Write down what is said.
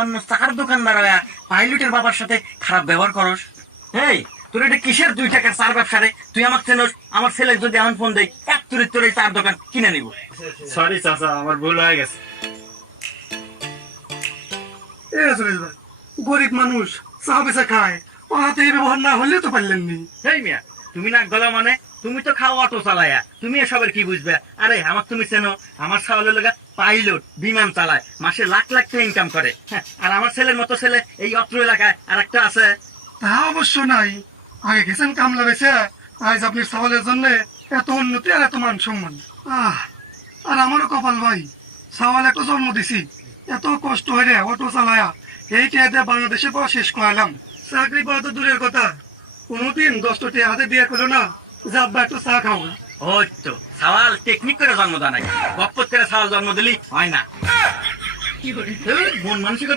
অন্য চার দোকানদার পাইলটের বাবার সাথে খারাপ ব্যবহার করস? এই তোর এটা কিসের 2 টাকার চার ব্যবসা রে? তুই আমাকে চেনস? আমার ছেলে যদি এমন ফোন দেয় এক তুরে তোর এই চার দোকান কিনে নিব। সরি চাচা, আমার ভুল হয়ে গেছে। গরিব মানুষ চা বেচা খায়, ওনাতে এই ব্যবহার না হলে তো পারলেন নি। এই মিয়া, তুমি না গলা মানে তুমি তো খাও অটো চালায়া, তুমি এসবের কি বুঝবে? আরে আমার তুমি চেনো? আমার সাওয়ালের লগা পাইলট বিমান চালায়, মাসে লাখ লাখ টাকা ইনকাম করে। হ্যাঁ, আর আমার ছেলের মতো ছেলে এই অত্র এলাকায় আর একটা আছে। তা অবশ্য নাই, আগে গেছেন কামলা বেচে, আজ আপনি চাওয়ালের জন্য এত উন্নতি আর এত মান সম্মান। আর আমারও কপাল ভাই, চাওয়াল একটা জন্ম দিছি, এত কষ্ট হয় রে অটো চালায়া, এই টিয়াতে বাংলাদেশে পাওয়া শেষ করালাম। চাকরি পাওয়া তো দূরের কথা, কোনোদিন 10 টাকা হাতে দিয়ে করলো না যে আব্বা একটু চা খাও। ওই তো সাওয়াল টেকনিক করে জন্ম দেয় নাকি? গপ্পত করে সাওয়াল জন্ম দিলি হয় না। মন মানসিকতা